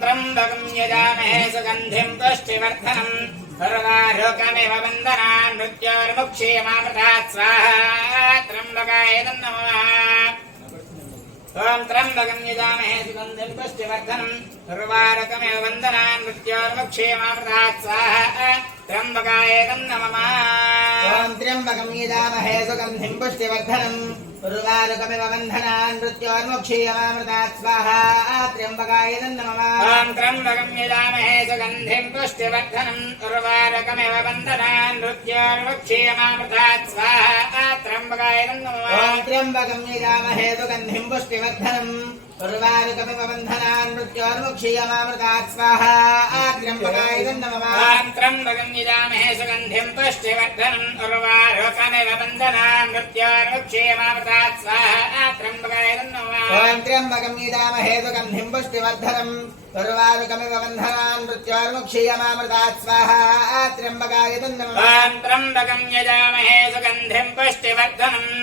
त्र्यम्बकं यजामहे सुगन्धिं पुष्टिवर्धनम् सर्वारोग्यमेव वन्दनान् मृत्योर्मुक्षीयमामृतात् स्वाहा त्र्यम्बकाय नमः। ॐ त्र्यम्बकं यजामहे सुगन्धिं पुष्टिवर्धनम् सर्वारोग्यमेव वन्दनान् मृत्योर्मुक्षीयमामृतात् स्वाहा त्र्यम्बकाय नमः। ॐ त्र्यम्बकं यजामहे सुगन्धिं पुष्टिवर्धनम् उर्वारुकमिव बन्धनान् मृत्योर्मुक्षीयमामृतात् स्वाहा त्र्यम्बकाय नमः। ॐ त्र्यम्बकं यजामहे सुगन्धिं पुष्टिवर्धनम् उर्वारुकमिव बन्धनान् मृत्योर्मुक्षीयमामृतात् स्वाहा त्र्यम्बकाय नमः। ॐ त्र्यम्बकं यजामहे सुगन्धिं पुष्टिवर्धनम् उर्वारुकमिव बन्धनान् मृत्योर्मुक्षीयमामृतात् स्वाहा त्र्यम्बकाय नमः। ॐ त्र्यम्बकं यजामहे सुगन्धिं पुष्टिवर्धनम् उर्वारुकमिव बन्धनान् मृत्योर्मुक्षीयमामृतात् स्वाहा त्र्यम्बकाय नमः। ॐ त्र्यम्बकं यजामहे सुगन्धिं पुष्टिवर्धनम् उर्वारुकमिव बन्धनान् मृत्योर्मुक्षीयमामृतात् स्वाहा त्र्यम्बकाय नमः। ॐ त्र्यम्बकं यजामहे सुगन्धिं पुष्टिवर्धनम्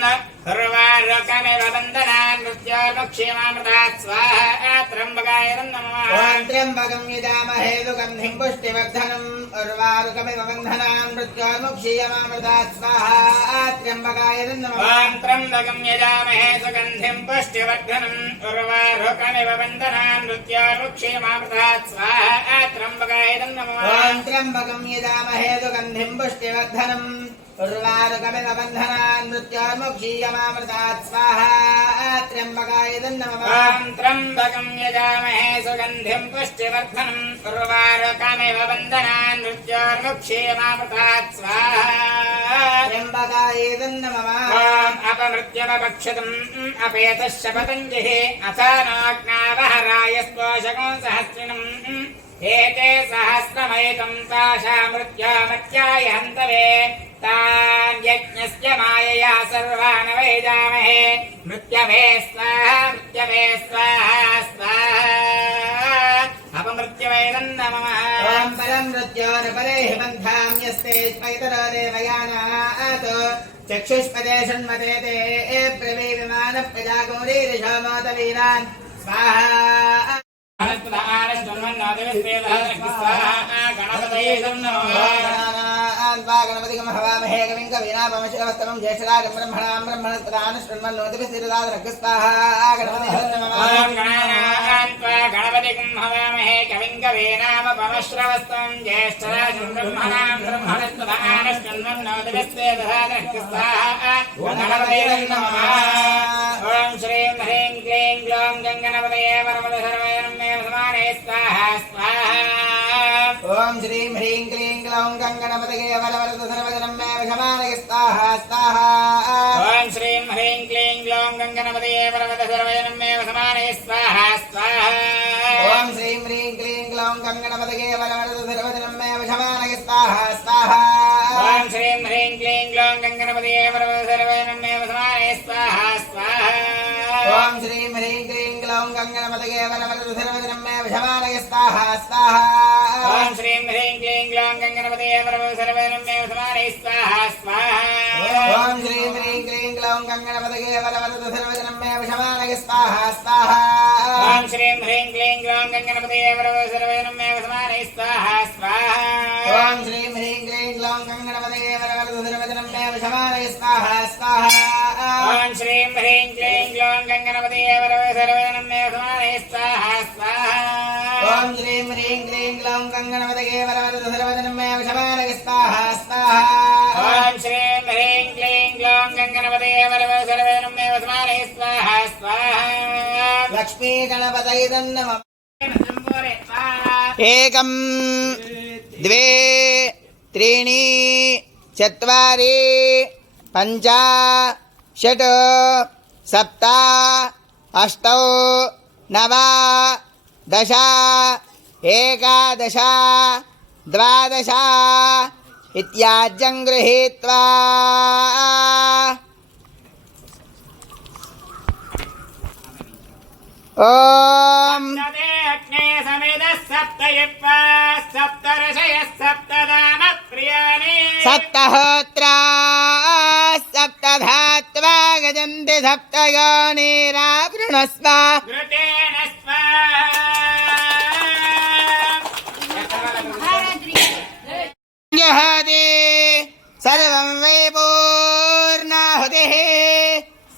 उर्वारुकमिव बन्धनान् मृत्योर्मुक्षीयमामृतात् स्वाहा त्र्यम्बकाय नमः। ॐ त्र्यम्बकं यजामहे सुगन्धिं पुष्टिवर्धनम् उर्वारुकमिव बन्धनान् मृत्योर्मुक्षीयमामृतात् स्वाहा त्र्यम्बकाय नमः। ॐ त्र्यम्बकं यजामहे सुगन्धिं पुष्टिवर्धनम् उर्वारुकमिव बन्धनान् मृत्योर्मुक्षीयमामृतात् स्वाहा त्र्यम्बकाय नमः। ॐ त्र्यम्बकं यजामहे सुगन्धिं पुष्टिवर्धनम् उर्वारुकमिव बन्धनान् मृत्योर्मुक्षीयमामृतात् स्वाहा त्र्यम्बकाय नमः। ॐ त्र्यम्बकं यजामहे सुगन्धिं पुष्टिवर्धनम् उर्वारुकमिव बन्धनान् मृत्योर्मुक्षीयमामृतात् स्वाहा त्र्यम्बकाय नमः। ॐ अपमृत्युमपक्षतम् अपेतः शपतञ्जिः अथानोऽग्नावहराय स्पोषकं सहस्रिणम् एते सहस्रमयितं ताशामृत्यामत्याय हन्तवे तान् यज्ञस्य मायया सर्वान् वैजामहे मृत्यवे स्वाहा मृत्यवे स्वाहा स्वाहा अपमृत्यवे नमः। ॐ परं मृत्योर्परे हि बन्धां यस्ते पैतरो देवयानात् चक्षुष्पदे शृण्वते ते ब्रवी विमानः प्रजागौरीरिषो मोदवीरान् स्वाहा। गणपतिगं हवामहे कविं कवीनापमशिरवस्तमं ज्येष्ठराजं ब्रह्मणां ब्रह्मणस्पदान् शृण्वन्नोतिभिस्थिरदादरः स्वाहा। गणपतिगं हवामहे कविं कवीनापमश्रवस्तमं ज्येष्ठराजं ब्रह्मणां ब्रह्मणस्पदान् शृण्वन्नोतिभिस्थिरदादरः स्वाहा। गणपतिं नमः। ॐ श्रीं ह्रीं क्लीं ग्लौं गङ्गणपतये वरवद सर्वैर्मे समाने स्वाहा स्वाहा। ॐ श्रीं ह्रीं क्लीं ग्लौं गङ्गणपतये वरवद सर्वजनं मे विषमानय स्वाहा स्वाहा। ॐ श्रीं ह्रीं क्लीं ग्लौं गङ्गणपतये वरवद सर्वजनं मे समाने स्वाहा स्वाहा। ॐ श्रीं ह्रीं क्लीं ग्लौं गङ्गणपतये वरवद सर्वजनं मे विषमानय स्वाहा स्वाहा। ॐ श्रीं ह्रीं क्लीं ग्लौं गङ्गणपतये वरवद सर्वजनं मे समाने स्वाहा स्वाहा। ॐ श्रीं ह्रीं क्लीं ग्लौं गङ्गणपतये वरवद सर्वजनं मे विषमानय स्वाहा स्वाहा। ॐ श्रीं ह्रीं क्लीं ग्लौं गङ्गणपतये वरवद सर्वजनं मे समाने स्वाहा स्वाहा। ॐ श्रीं ह्रीं क्लीं ग्लौं गङ्गणपतये वरवद सर्वजनं मे विषमानय स्वाहा स्वाहा। ॐ श्रीं ह्रीं क्लीं ग्लौं गङ्गणपतये वरवद सर्वजनं मे समाने स्वाहा स्वाहा। ॐ श्रीं ह्रीं क्लीं ग्लौं गङ्गणपतये वरवद सर्वजनं मे विषमानय स्वाहा स्वाहा। ॐ श्रीं ह्रीं क्लीं ग्लौं गङ्गणपतये वरवद सर्वजनं मे समाने स्वाहा स्वाहा। ॐ श्रीं ह्रीं क्लीं ग्लौं गङ्गणपतये वरवद सर्वजनं मे विषमानय स्वाहा स्वाहा। ॐ श्रीं ह्रीं क्लीं ग्लौं गङ्गणपतये वरवद सर्वजनं मे समाने स्वाहा स्वाहा। लक्ष्मी गणपतये नमः। एकं द्वे त्रीणि चत्वारि पञ्च षट् सप्त अष्टौ नव दश एकादश द्वादश इत्याद्यं गृहीत्वा ॐ अग्ने समिदः सप्तयित्वा सप्तऋषयः सप्तदानप्रियाणि सप्तहोत्रा सप्तधात्वा गजन्ति सप्तयोनिरावृणस्व घृतेन स्वाहा। वै पूर्णाहुतिः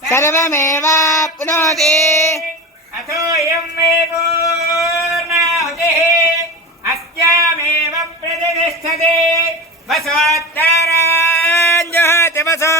सर्वमेवाप्नोति अथोऽयं मे पूर्णाहुतिः अस्यामेव प्रतिष्ठते वसोत्तराञ्जोति वसो